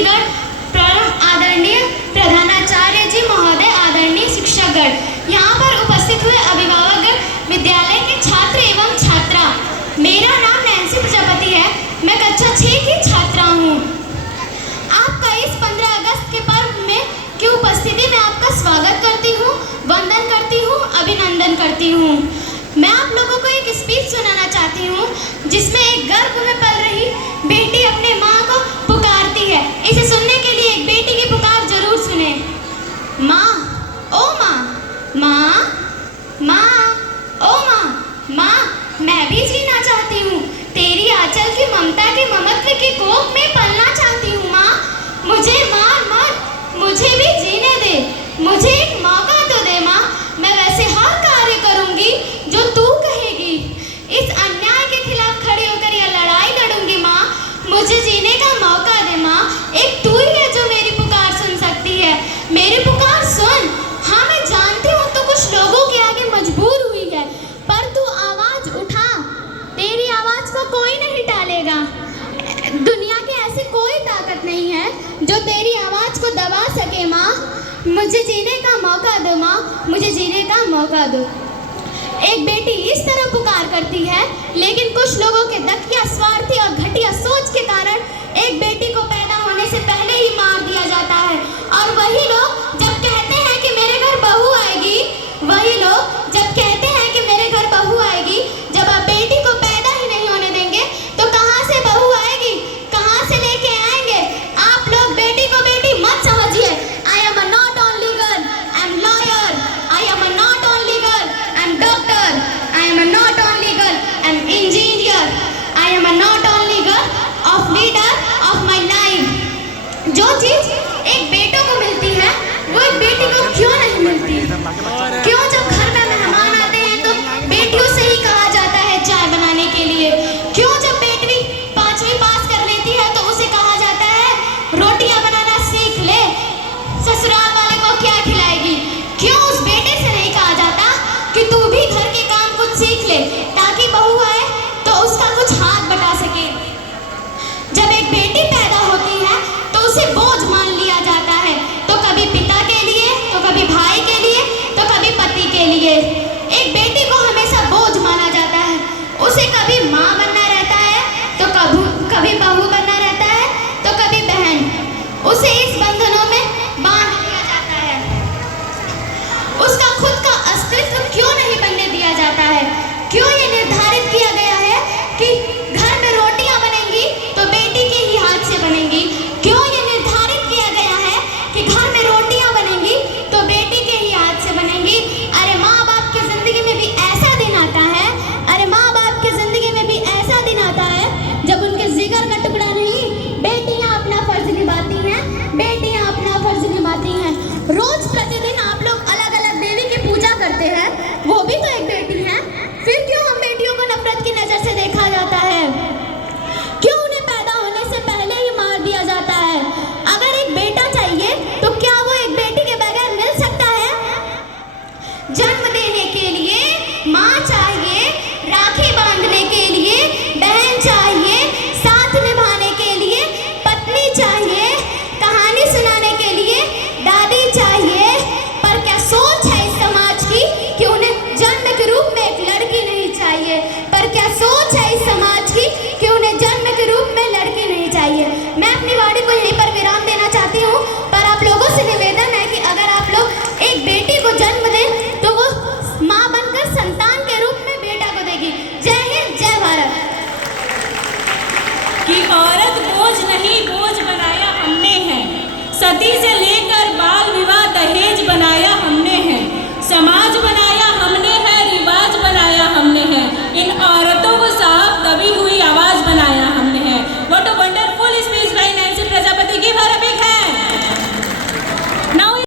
उपस्थितिगण, परम आदरणीय प्रधानाचार्य जी महोदय, आदरणीय शिक्षकगण, यहाँ पर उपस्थित हुए अभिभावकगण, विद्यालय के छात्र एवं छात्रा। मेरा नाम नैन्सी प्रजापति है। मैं कक्षा 6 की छात्रा हूँ। आपका इस 15 अगस्त के पर्व में की उपस्थिति में आपका स्वागत करती हूँ, वंदन करती हूँ, अभिनंदन करती हूँ। मैं आप लोगों को एक स्पीच सुनाना चाहती हूँ जिसमें एक गर्भ में पल रही बेटी अपने माँ को पुकारती है। इसे सुनने के लिए एक बेटी की पुकार जरूर सुने। माँ, ओ माँ, माँ, माँ, ओ माँ, माँ, मैं भी जीना चाहती हूँ। तेरी आंचल की ममता के ममत्व की कोख में पलना चाहती हूँ। माँ, मुझे मार मत, मुझे भी जीने दे, मुझे एक मौका तो दे। माँ, मैं वैसे हर कार्य करूँगी जो तू कहेगी। इस अन्याय के खिलाफ खड़ी होकर यह लड़ाई लड़ूंगी। माँ, मुझे जीने का मौका दे। माँ, एक तू ही है जो मेरी पुकार सुन सकती है। मेरी पुकार सुन। हाँ, मैं जानती हूँ तो कुछ लोगों के आगे मजबूर हुई है, पर तू आवाज उठा। तेरी आवाज को कोई नहीं टालेगा। दुनिया की ऐसी कोई ताकत नहीं है जो तेरी आवाज को दबा सके। माँ, मुझे जीने का मौका दो। माँ, मुझे जीने का मौका दो। एक बेटी इस तरह पुकार करती है, लेकिन कुछ लोगों के दकिया, स्वार्थी और घटिया सोच के कारण एक बेटी को पैदा होने से पहले ही मार दिया जाता है। और वही लोग जब कहते हैं कि मेरे घर बहू आएगी, वही लोग जब कहते हैं कि मेरे घर बहू आएगी, जब आप बेटी को पैदा ही नहीं होने देंगे तो कहाँ से बहू आएगी, कहाँ से लेके आएंगे? आप लोग बेटी को बेटी मत समझिए। I am not only girl, I am lawyer. I am not only girl, I am doctor. I am not only girl, I am engineer. I am not only girl of leader of my life. जो चीज एक बेटों को मिलती है वो एक बेटी को क्यों नहीं मिलती? क्यों जब घर में मेहमान आते हैं तो बेटियों से ही कहा जाता है चाय बनाने के लिए? क्यों जब बेटी 5वीं पास कर लेती है तो उसे कहा जाता है रोटियां बनाना सीख ले, ससुराल वाले को क्या खिलाएगी? क्यों उस बेटे से नहीं कहा जाता कि तू भी घर के काम कुछ सीख ले